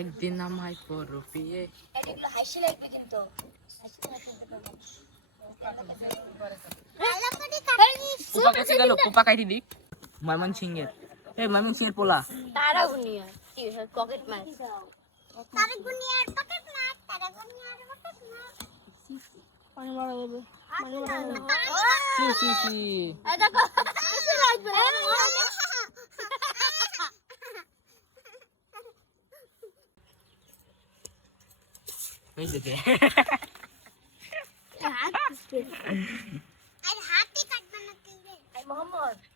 একদিন আমায় করো পিয়ে এগুলো হাসি লাগবে কিন্তু কুপা কাছে গেল কুপা কাটি দিক ময়মন সিংহের এই ময়মন সিংহের পোলা। তারা গুনিয়া পকেট মার তার গুনিয়ার পকেট না তার গুনিয়ার পকেট না পানি মারা যাবে সি সি সি। এই দেখো। কিছু লাগবে এই দেখে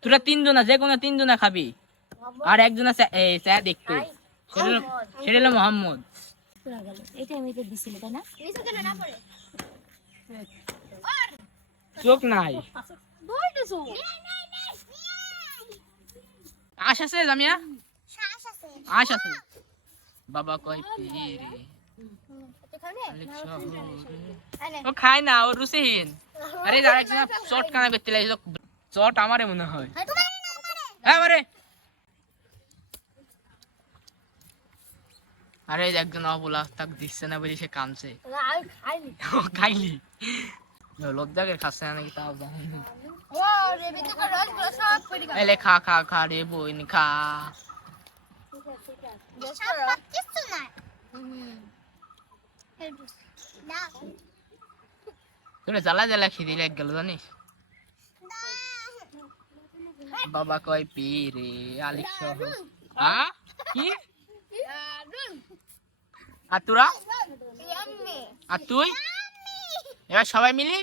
তোরা তিনজনা যে কোনো তিনজনা খাবি। আর একজনা চা দেখতে। সেটা হলো- মোহাম্মদ। চোখ নাই। আশ আছে জামিয়া? আশ আছে। বাবা কয় পিরে। আলেক ও খায় না ও রুচিহীন আরে যারা একজন চট কানা করতে লাগছিল চট আমারে মনে হয়। হ্যাঁ মারে আরে একজন অবলা তাক দিচ্ছে না বলি সে কামছে আমি খাইনি। ও খাইলি? লজ্জাকে খাচ্ছে না নাকি তাও জানি এলে খা খা খা রে বইন খা। কিছু না না? তোরা জ্বালা জ্বালা খিদি লাগ গেল, জানিস? বাবা কয়, পি আলিক সহ। হ্যাঁ কি? আর তোরা? আর তুই? এবার সবাই মিলি?